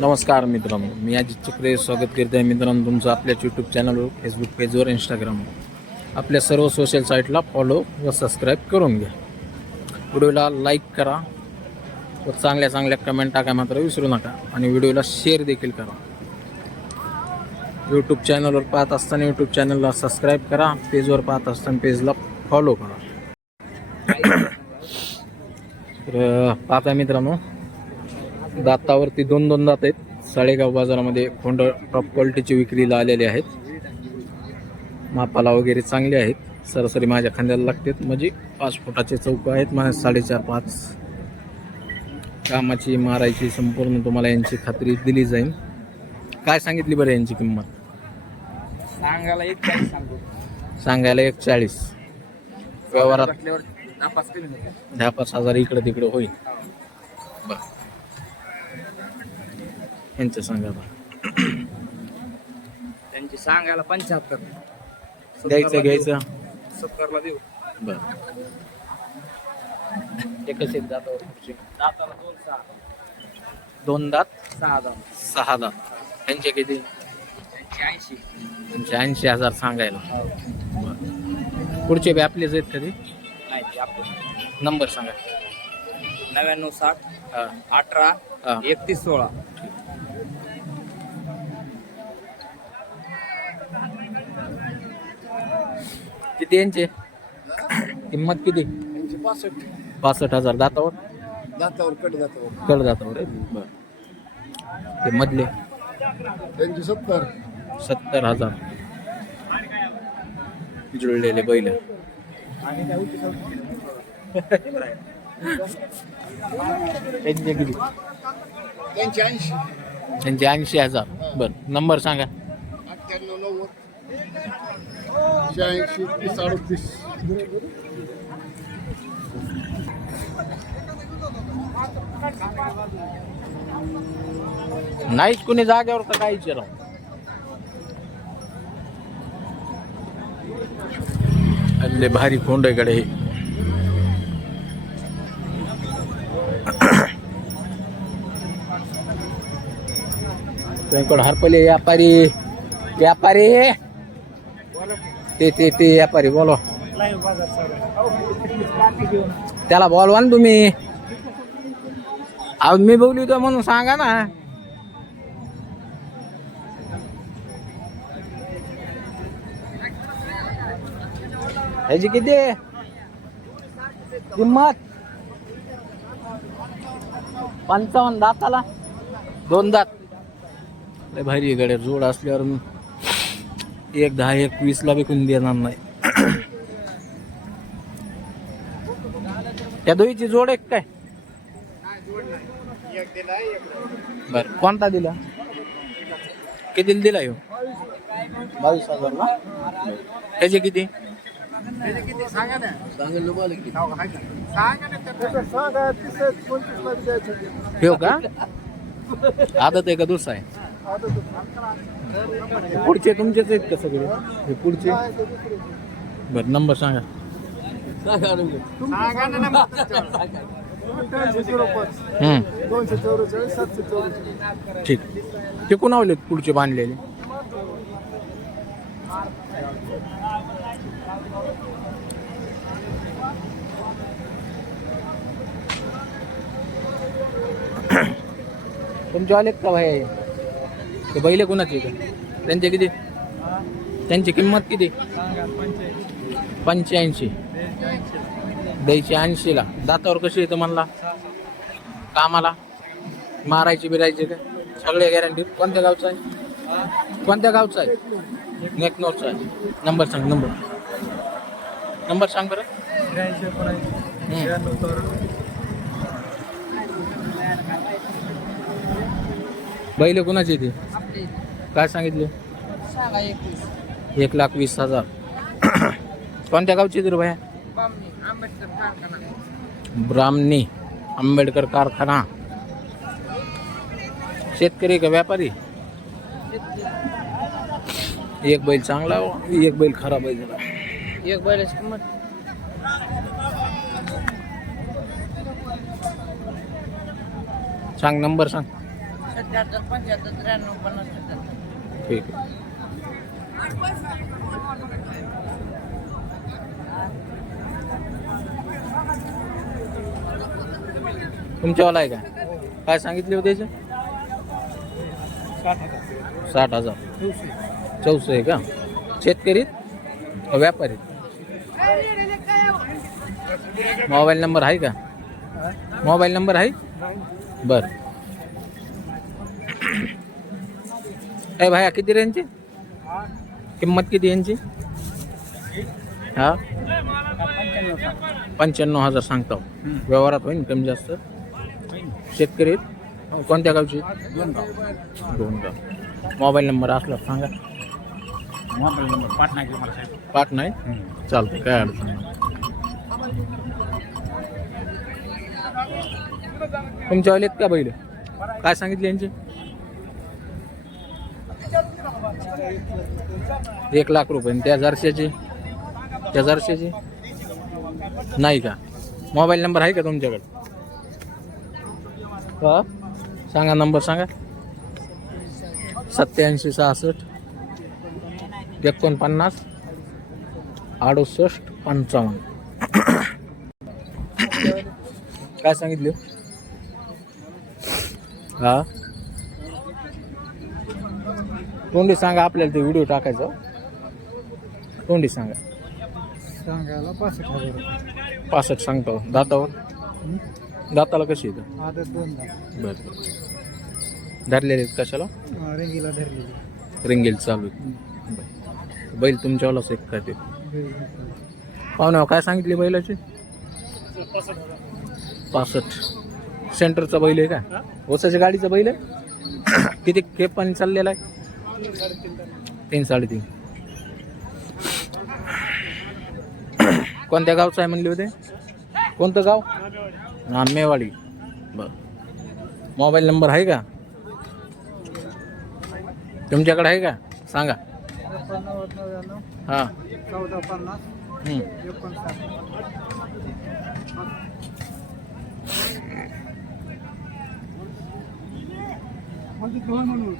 नमस्कार मित्रांनो, मी अजित चक्रे स्वागत करते आहे मित्रांनो तुमचं आपल्याच यूट्यूब चॅनलवर, फेसबुक पेजवर, इंस्टाग्रामवर. आपल्या सर्व सोशल साईटला फॉलो व सबस्क्राईब करून घ्या. व्हिडिओला लाईक करा व चांगल्या चांगल्या कमेंट टाका मात्र विसरू नका आणि व्हिडिओला शेअर देखील करा. यूट्यूब चॅनलवर पाहत असताना यूट्यूब चॅनलला सबस्क्राईब करा, पेजवर पाहत असताना पेजला फॉलो करा. तर पाहता मित्रांनो, दातावरती दोन दात आहेत. साळेगाव बाजारामध्ये खोंड टॉप क्वालिटीची विक्रीला आलेले आहेत. मापाला वगैरे चांगले आहेत. सरासरी माझ्या खांद्याला लागतात, म्हणजे 5 फुटाचे चौक आहेत. माझ्या 4.5-5 कामाची मारायची संपूर्ण तुम्हाला यांची खात्री दिली जाईल. काय सांगितली बरं यांची किंमत? सांगायला 140. व्यवहारात 10-5 हजार इकडे तिकडे होईल. बरं, यांचं सांगा बा. त्यांची सांगायला 75 घ्यायचं 70 ला देऊ. बरं, ते कसे दातावर? दाताला 2 दात 6 दात 6 दात. त्यांचे किती? त्यांची 80. त्यांचे 80,000 सांगायला. बरं, पुढचे बी आपलेच आहेत कधी? नाही ते आपले. नंबर सांगा. 99 60 हां 18 हां 31 16. किती यांचे किंमत किती? 65,000. दातावर कट दातावर कळ दातावर आहे. बरं, ते मधले त्यांची 70,000 जुळलेले बैल. त्यांचे किती? त्यांची 80. त्यांचे 80,000. बरं, नंबर सांगा. 98 90 86 38. नाहीच कुणी जागेवर तर काय विचारा. अल्ले भारी खोंड आहे कडे. त्यांकडे हरपले व्यापारी ते व्यापारी बोलवा. त्याला बोलवा ना तुम्ही. अहो मी बोलू तर म्हणून सांगा ना. ह्याची किती किंमत? 55 दाताला 2 दात. लय भारी गड्या. जोड असल्यावर 1-10-1-20 ला विकून देणार नाही. त्या दोईची जोड आहे काय? बर, कोणता दिला? किती दिला ह्यो? 22,000 ना. त्याचे किती? हो का? आदत आहे का दुसरा आहे? पुढचे तुमचेच आहेत का सगळे हे पुढचे? बर, नंबर सांगा. ठीक. ते कोणावले पुढचे बांधलेले? तुमचे आलेत का भाई? ते बैल कोणाचे? त्यांचे किती? त्यांची किंमत किती? 85. द्यायची 80 ला. दातावर कशी येतं म्हणला? कामाला मारायची बिरायची का? सगळे गॅरंटी. कोणत्या गावचा आहे? कोणत्या गावचा आहे? नेकनोरचा आहे. नंबर सांग. नंबर सांग बरं. बैल कोणाची ती? काय सांगितले? 1,20,000. कोणत्या गावची तर भया? ब्राह्मणी आंबेडकर कारखाना. शेतकरी का व्यापारी? एक बैल चांगला, एक बैल खराब आहे जरा. एक बैलाची किंमत सांग. नंबर सांग. 75 93 50 ठीक आहे. तुमच्यावाला आहे का? काय सांगितले होते त्याचे? 60,000. चौस आहे का? शेतकरी का व्यापारी? मोबाईल नंबर आहे का? मोबाईल नंबर आहे? बर. ए भाया किती रेंजची किंमत किती यांची? हा 95,000 सांगतो. व्यवहारात होईल कमी जास्त. शेतकरी कोणत्या गावची? दोन गाव. मोबाईल नंबर असला सांगा. मोबाईल नंबर पाठ नाही मला साहेब. पाठ नाही चालतं काय अडचण नाही. तुमच्या वालेत का बैल? काय सांगितले यांचे? 1,00,000 रुपये. त्या जर्सीची? त्या जर्सीची नाही का? मोबाईल नंबर आहे का तुमच्याकडे? हा सांगा नंबर सांगा. 87 66 49 68 55. काय सांगितले? हा तोंडी सांगा आपल्याला ते व्हिडिओ टाकायचं. तोंडी सांगा. सांगायला 65,000 रुपये. 65 सांगतो. दातावर दाताला कशी येतं? आदत 2 बरं धरलेले आहेत कशाला? रेंगीला धरलेली. रिंगेल चालू आहे. बरं. बैल तुमच्यावालाच एक काय ते पाहुण्या काय सांगितले बैलाचे? 65. सेंटरचा बैल आहे का? ओसाच्या गाडीचा बैल आहे? किती खेप पाणी चाललेला आहे? 3 3.5. कोणत्या गावचं आहे म्हणले होते? कोणतं गाव? हा मेवाडी. बर. मोबाईल नंबर आहे का तुमच्याकडे? आहे का सांगा. 99 हां 1450 59. म्हणजे दोन म्हणून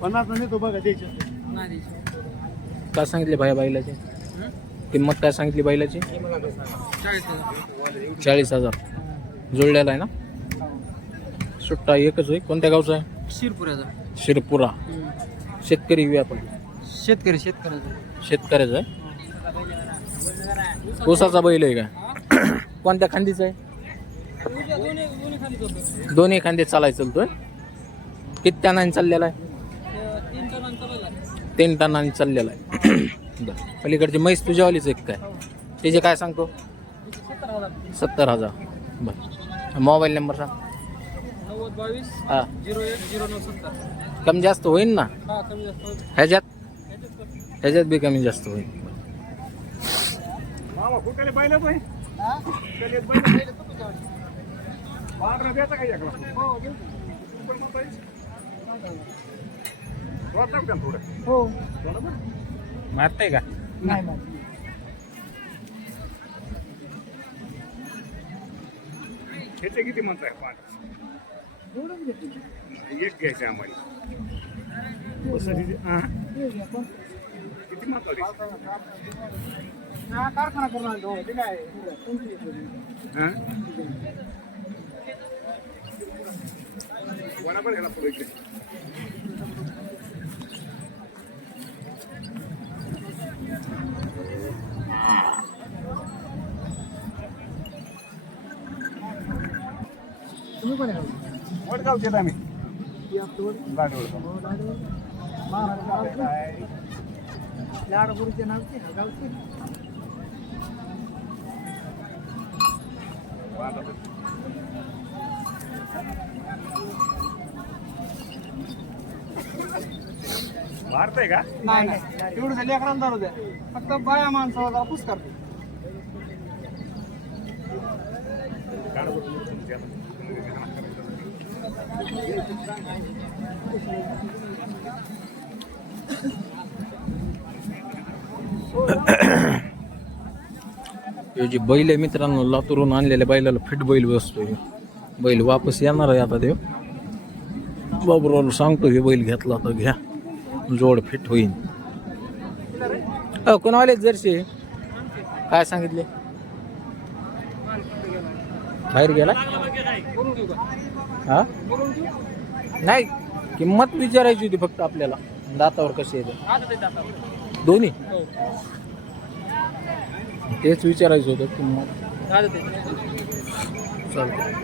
50 म्हणजे तो बघा द्यायचे नाही. काय सांगितले भाया बैलाची किंमत? काय सांगितली बैलाची? 40,000. जुळलेला आहे ना? सुट्टा एकच आहे. कोणत्या गावचा आहे? शिरपुऱ्याचा. शिरपुरा. शेतकरी व्यापारी? शेतकऱ्याचा. शेतकऱ्याचा आहे. ऊसाचा बैल आहे का? कोणत्या खांदीचा आहे? दोन्ही खांदे चालायचं चालतोय. किती टनांनी चाललेला आहे? 3 टनांनी चाललेला आहे. बरं. पलीकडची म्हैस तुझ्यावालीच एक काय? त्याचे काय सांगतो? 70,000. बरं. मोबाईल नंबर सांग. 9022 हां 010970. कमी जास्त होईल ना? हा कमी जास्त. ह्याच्यात बी कमी जास्त होईल. मामा कुठले बैल आहे? हां कुठले बैल बारा द्यायचा काय एकला? हो हो मारताय का? नाही मार. ह्याचे किती म्हणताय? 5 एक घ्यायचे आम्हाला. किती म्हणतो? हा कारखाना करून आणतो. ते काय कोणाकडे गेला पुढे? तुम्ही कोण आहे? वडगावचे आम्ही. लाडबुरीचे नावचे गावचे. मारताय का? नाही नाही तेवढं झाली अकरांदा दारू द्या. फक्त बाया माणसाला जरा पुस करते. हे जे बैल आहे मित्रांनो, लातूरून आणलेल्या बैलाला फिट बैल बसतोय. बैल वापस येणार आहे आता देव. बाबूरावला सांगतो हे बैल घेतला तर घ्या, जोड फिट होईल. कोणावाले जर्सी काय सांगितले? बाहेर गेला हा नाही, किंमत विचारायची होती फक्त आपल्याला. दातावर कसे येते दोन्ही, तेच विचारायचं होतं किंमत. चालतं.